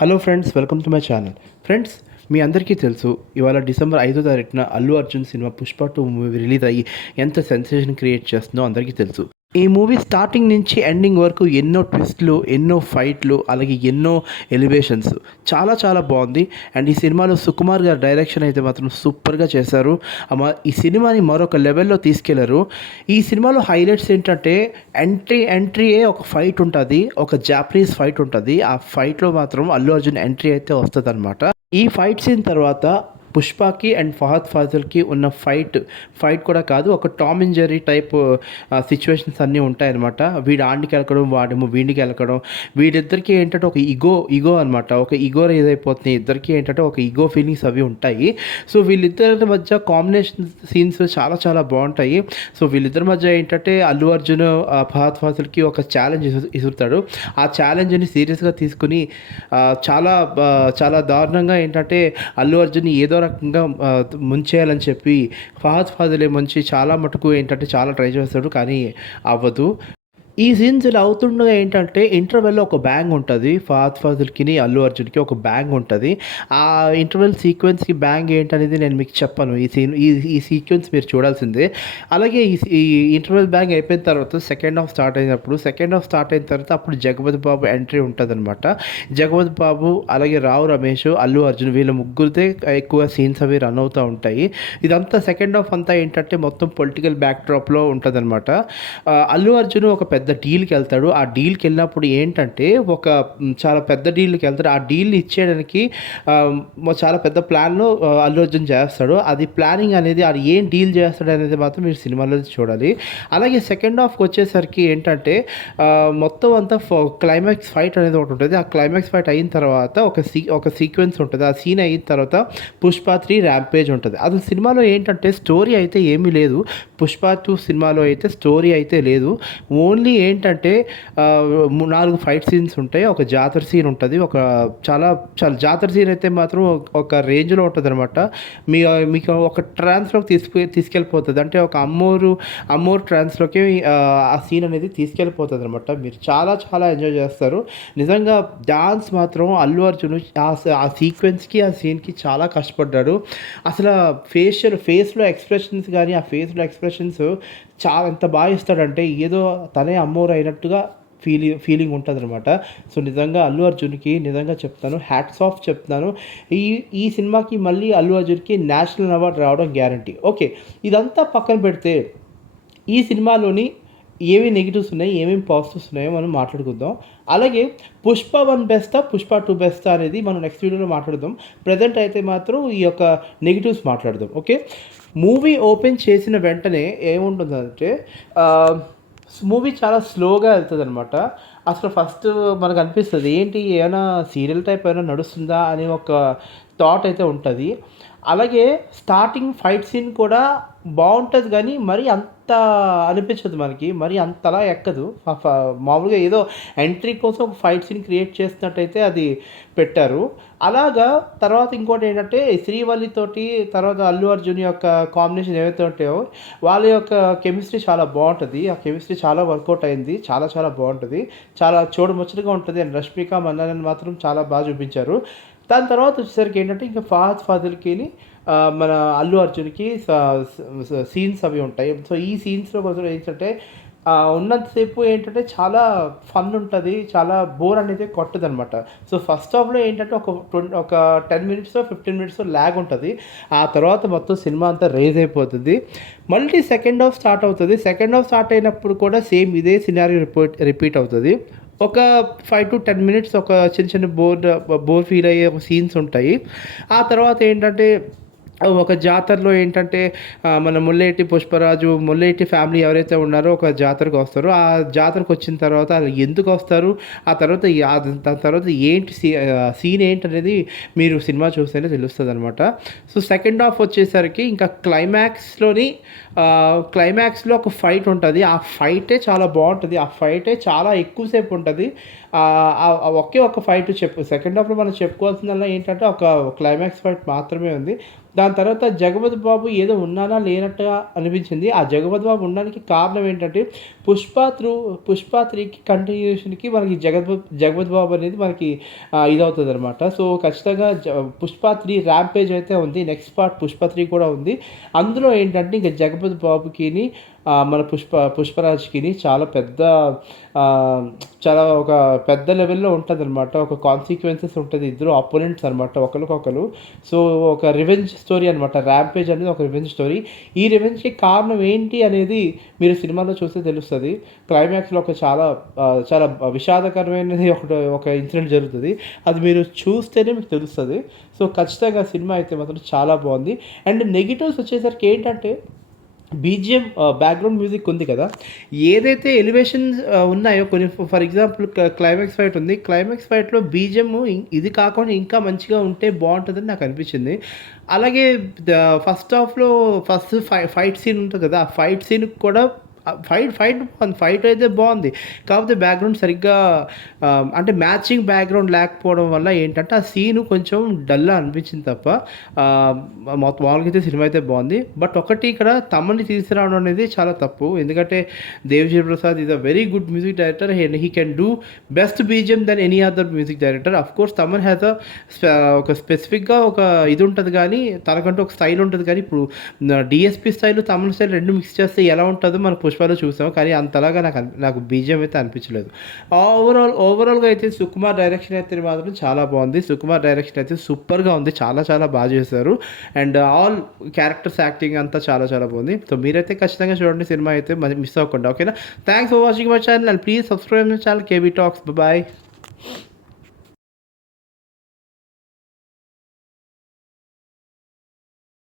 Hello friends, welcome to my channel. Friends, మీ అందరికీ తెలుసు, ఇవాళ డిసెంబర్ 5వ తారీఖున Allu Arjun cinema 'Pushpa 2' movie release అయ్యి ఎంత సెన్సేషన్ క్రియేట్ చేస్తుందో అందరికీ తెలుసు. ఈ మూవీ స్టార్టింగ్ నుంచి ఎండింగ్ వరకు ఎన్నో ట్విస్ట్లు, ఎన్నో ఫైట్లు, అలాగే ఎన్నో ఎలివేషన్స్ చాలా చాలా బాగుంది. అండ్ ఈ సినిమాలో సుకుమార్ గారి డైరెక్షన్ అయితే మాత్రం సూపర్గా చేశారు. ఈ సినిమాని మరొక లెవెల్లో తీసుకెళ్లారు. ఈ సినిమాలో హైలైట్స్ ఏంటంటే ఎంట్రీయే ఒక ఫైట్ ఉంటుంది, ఒక జాపనీస్ ఫైట్ ఉంటుంది. ఆ ఫైట్లో మాత్రం అల్లు అర్జున్ ఎంట్రీ అయితే వస్తుంది అనమాట. ఈ ఫైట్ సీన్ తర్వాత పుష్పకి అండ్ ఫహద్ ఫాజిల్కి ఉన్న ఫైట్ కూడా కాదు, ఒక Tom and Jerry type situations అన్నీ ఉంటాయన్నమాట. వీడు ఆడికి వెళ్ళకడం, వాడేమో వీడికి వెళ్ళకడం, వీడిద్దరికి ఏంటంటే ఒక ఈగో అనమాట. ఒక ఈగో ఏదైపోతుంది, ఇద్దరికి ఏంటంటే ఒక ఈగో ఫీలింగ్స్ అవి ఉంటాయి. సో వీళ్ళిద్దరి మధ్య కాంబినేషన్ సీన్స్ చాలా చాలా బాగుంటాయి. సో వీళ్ళిద్దరి మధ్య ఏంటంటే అల్లు అర్జున్ ఫహద్ ఫాజిల్కి ఒక ఛాలెంజ్ ఇసురుతాడు. ఆ ఛాలెంజ్ని సీరియస్గా తీసుకుని చాలా చాలా దారుణంగా ఏంటంటే అల్లు అర్జున్ ఏదో రకంగా ముంచేయాలని చెప్పి ఫహద్ ఫాజిల్ ముంచి చాలా మటుకు ఏంటంటే చాలా ట్రై చేస్తాడు, కానీ అవ్వదు. ఈ సీన్స్ ఇలా అవుతుండగా ఏంటంటే ఇంటర్వెల్లో ఒక బ్యాంగ్ ఉంటుంది. ఫహద్ ఫాజిల్కి అల్లు అర్జున్కి ఒక బ్యాంగ్ ఉంటుంది. ఆ ఇంటర్వెల్ సీక్వెన్స్కి బ్యాంగ్ ఏంటనేది నేను మీకు చెప్పను. ఈ సీక్వెన్స్ మీరు చూడాల్సిందే. అలాగే ఈ ఇంటర్వెల్ బ్యాంగ్ అయిపోయిన తర్వాత సెకండ్ హాఫ్ స్టార్ట్ అయిన తర్వాత అప్పుడు జగపతి బాబు ఎంట్రీ ఉంటుంది అనమాట. జగపతి బాబు, అలాగే రావు రమేష్, అల్లు అర్జున్ వీళ్ళ ముగ్గురితే ఎక్కువ సీన్స్ అవి రన్ అవుతూ ఉంటాయి. ఇదంతా సెకండ్ హాఫ్ అంతా ఏంటంటే మొత్తం పొలిటికల్ బ్యాక్ డ్రాప్లో ఉంటుంది అనమాట. అల్లు అర్జున్ ఒక పెద్ద డీల్కి వెళ్తాడు. ఆ డీల్కి వెళ్ళినప్పుడు ఏంటంటే ఒక చాలా పెద్ద డీల్కి వెళ్తాడు. ఆ డీల్ని ఇచ్చేయడానికి చాలా పెద్ద ప్లాన్లో అల్లు అర్జున్ చేస్తాడు. అది ప్లానింగ్ అనేది, అది ఏం డీల్ చేస్తాడు అనేది మాత్రం మీరు సినిమాలో చూడాలి. అలాగే సెకండ్ హాఫ్కి వచ్చేసరికి ఏంటంటే మొత్తం అంతా క్లైమాక్స్ ఫైట్ అనేది ఒకటి ఉంటుంది. ఆ క్లైమాక్స్ ఫైట్ అయిన తర్వాత ఒక సీక్వెన్స్ ఉంటుంది. ఆ సీన్ అయిన తర్వాత పుష్ప 3 ర్యాంపేజ్ ఉంటుంది. అసలు సినిమాలో ఏంటంటే స్టోరీ అయితే ఏమీ లేదు. పుష్ప 2 సినిమాలో అయితే స్టోరీ అయితే లేదు. ఓన్లీ ఏంటంటే 4 ఫైట్ సీన్స్ ఉంటాయి, ఒక జాతర సీన్ ఉంటుంది, ఒక చాలా చాలా జాతర సీన్ అయితే మాత్రం ఒక రేంజ్లో ఉంటుంది అనమాట. మీకు ఒక ట్రాన్స్లోకి తీసుకెళ్ళిపోతుంది. అంటే ఒక అమ్మోరు ట్రాన్స్లోకి ఆ సీన్ అనేది తీసుకెళ్ళిపోతుంది అనమాట. మీరు చాలా చాలా ఎంజాయ్ చేస్తారు. నిజంగా డాన్స్ మాత్రం అల్లు అర్జున్ ఆ సీక్వెన్స్కి, ఆ సీన్కి చాలా కష్టపడ్డాడు. అసలు ఫేస్లో ఎక్స్ప్రెషన్స్ కానీ, ఆ ఫేస్లో ఎక్స్ప్రెషన్స్ చాలా ఎంత బాగా ఇస్తాడంటే ఏదో తనే అమ్మోరు అయినట్టుగా ఫీలింగ్ ఉంటుంది అనమాట. సో నిజంగా అల్లు అర్జున్కి నిజంగా చెప్తాను, హ్యాట్స్ ఆఫ్ చెప్తాను. ఈ సినిమాకి మళ్ళీ అల్లు అర్జున్కి నేషనల్ అవార్డు రావడం గ్యారంటీ. ఓకే, ఇదంతా పక్కన పెడితే ఈ సినిమాలోని ఏవి నెగిటివ్స్ ఉన్నాయి, ఏమేమి పాజిటివ్స్ ఉన్నాయో మనం మాట్లాడుకుందాం. అలాగే పుష్ప 1 బెస్టా, పుష్ప 2 బెస్టా అనేది మనం నెక్స్ట్ వీడియోలో మాట్లాడదాం. ప్రజెంట్ అయితే మాత్రం ఈ యొక్క నెగిటివ్స్ మాట్లాడదాం. ఓకే, మూవీ ఓపెన్ చేసిన వెంటనే ఏముంటుందంటే మూవీ చాలా స్లోగా వెళ్తుంది అనమాట. అసలు ఫస్ట్ మనకు అనిపిస్తుంది ఏంటి, ఏమైనా సీరియల్ టైప్ ఏమైనా నడుస్తుందా అని ఒక థాట్ అయితే ఉంటుంది. అలాగే స్టార్టింగ్ ఫైట్ సీన్ కూడా బాగుంటుంది, కానీ మరి అంత అనిపించదు మనకి, మరి అంతలా ఎక్కదు. మామూలుగా ఏదో ఎంట్రీ కోసం ఒక ఫైట్ సీన్ క్రియేట్ చేసినట్టయితే అది పెట్టారు. అలాగా తర్వాత ఇంకోటి ఏంటంటే శ్రీవల్లితోటి తర్వాత అల్లు అర్జున్ యొక్క కాంబినేషన్ ఏవైతే ఉంటాయో వాళ్ళ యొక్క కెమిస్ట్రీ చాలా బాగుంటుంది. ఆ కెమిస్ట్రీ చాలా వర్కౌట్ అయింది, చాలా చాలా బాగుంటుంది, చాలా చూడముచ్చటగా ఉంటుంది. అండ్ రష్మిక మందానని మాత్రం చాలా బాగా చూపించారు. దాని తర్వాత వచ్చేసరికి ఏంటంటే ఇంకా ఫహద్ ఫాజిల్కి మన అల్లు అర్జున్కి సీన్స్ అవి ఉంటాయి. సో ఈ సీన్స్లో కొంచెం ఏంటంటే ఉన్నంతసేపు ఏంటంటే చాలా ఫన్ ఉంటుంది, చాలా బోర్ అనేది కొట్టదు అనమాట. సో ఫస్ట్ హాఫ్లో ఏంటంటే ఒక 10 మినిట్స్ 15 మినిట్స్ ల్యాగ్ ఉంటుంది. ఆ తర్వాత మొత్తం సినిమా అంతా రేజ్ అయిపోతుంది. మళ్ళీ సెకండ్ హాఫ్ స్టార్ట్ అవుతుంది. సెకండ్ హాఫ్ స్టార్ట్ అయినప్పుడు కూడా సేమ్ ఇదే సినారియో రిపీట్ అవుతుంది. ఒక 5 to 10 మినిట్స్ ఒక చిన్న చిన్న బోర్ ఫీల్ అయ్యే సీన్స్ ఉంటాయి. ఆ తర్వాత ఏంటంటే ఒక జాతరలో ఏంటంటే మన ముల్లేటి పుష్పరాజు, ముల్లేటి ఫ్యామిలీ ఎవరైతే ఉన్నారో ఒక జాతరకు వస్తారో, ఆ జాతరకు వచ్చిన తర్వాత ఎందుకు వస్తారు, ఆ తర్వాత దాని తర్వాత ఏంటి సీన్ ఏంటనేది మీరు సినిమా చూస్తేనే తెలుస్తుంది అనమాట. సో సెకండ్ హాఫ్ వచ్చేసరికి ఇంకా క్లైమాక్స్లో ఒక ఫైట్ ఉంటుంది. ఆ ఫైటే చాలా బాగుంటుంది, ఆ ఫైటే చాలా ఎక్కువసేపు ఉంటుంది. ఒకే ఒక ఫైట్ సెకండ్ హాఫ్లో మనం చెప్పుకోవాల్సిందల్లా ఏంటంటే ఒక క్లైమాక్స్ ఫైట్ మాత్రమే ఉంది. దాని దాని తర్వాత జగపతి బాబు ఏదో ఉన్నానా లేనట్టుగా అనిపించింది. ఆ జగపతి బాబు ఉండడానికి కారణం ఏంటంటే పుష్ప 3కి కంటిన్యూషన్‌కి మనకి జగపతి బాబు అనేది మనకి ఇదవుతదనమాట. సో, ఖచ్చితంగా పుష్ప 3 ర్యాంపేజ్ అయితే ఉంది. నెక్స్ట్ పార్ట్ పుష్ప 3 కూడా ఉంది. అందులో ఏంటంటే ఇంక జగపతి బాబుకిని మన పుష్పరాజ్‌కిని ఆహ్, చాలా ఒక పెద్ద లెవెల్‌లో ఉంటదనమాట. ఒక కాన్సిక్వెన్సెస్ ఉంటది. ఇద్దరు అపోనెంట్స్ అనమాట ఒకళ్ళకొకళ్ళు. సో, ఒక రివెంజ్ స్టోరీ అనమాట. 'ర్యాంపేజ్' అనేది ఒక రివెంజ్ స్టోరీ. ఈ రివెంజ్‌కి కారణం ఏంటి అనేది మీరు సినిమాలో చూస్తే తెలుస్తది. క్లైమాక్స్‌లో చాలా విషాదకరమైనది ఒక ఇన్సిడెంట్ జరుగుతది. అది మీరు చూస్తేనే మీకు తెలుస్తది. సో, ఖచ్చితంగా సినిమా అయితే మాత్రం చాలా బావుంది. అండ్ నెగెటివ్స్ వచ్చేసరికి ఏంటంటే బీజీఎం బ్యాక్‌గ్రౌండ్ మ్యూజిక్ ఉంది కదా! ఏదైతే ఎలివేషన్స్ ఉన్నాయో కొన్ని ఫర్ ఎగ్జాంపుల్ క్లైమాక్స్ ఫైట్ ఉంది. క్లైమాక్స్ ఫైట్‌లో బీజీఎం ఇది కాకుండా ఇంకా మంచిగా ఉంటే బావుంటదని నాకనిపించింది. అలాగే ద ఫస్ట్ హాఫ్‌లో ఫైట్ సీన్ ఉంటది కదా! ఆ ఫైట్ సీన్‌కి కూడా ఫైట్ బావుంది. ఫైట్ అయితే బావుంది. కాకపోతే బ్యాక్‌గ్రౌండ్ సరిగ్గా అంటే మ్యాచింగ్ బ్యాక్‌గ్రౌండ్ లేకపోవడం వల్ల ఏంటంటే, ఆ సీను కొంచెం డల్‌గా అనిపించింది తప్ప ఆహ్, మామూలుగా అయితే సినిమా అయితే బావుంది. బట్ ఒకటి ఇక్కడ తమన్‌ని తీసుకురావడం అనేది చాలా తప్పు. ఎందుకంటే 'Devi Sri Prasad' is a very good music director. He can do best BGM then any other music director. Of course Thaman has ఒక స్పెసిఫిక్‌గా ఒక ఇది ఉంటది గానీ, తనకంటూ ఒక స్టైల్ ఉంటది కానీ, ఇప్పుడు DSP style, Thaman style 2 mix చేస్తే ఎలా ఉంటదో మనం 'పుష్పలో' చూసాం. కానీ అంతలాగా నాకు బీజీఎం అయితే అనిపించలేదు. ఓవరాల్‌గా అయితే సుకుమార్ డైరెక్షన్ అయితే మాత్రం చాలా బావుంది. సుకుమార్ డైరెక్షన్ అయితే సూపర్‌గా ఉంది. చాలా బాగా చేశారు. అండ్ ఆల్ క్యారెక్టర్స్ యాక్టింగ్ అంతా చాలా బాగుంది. సో, మీరైతే ఖచ్చితంగా చూడండి సినిమా అయితే మిస్ అవ్వకుండా. ఓకేనా? Thanks for watching my channel and please subscribe my channel KB Talks. Bye.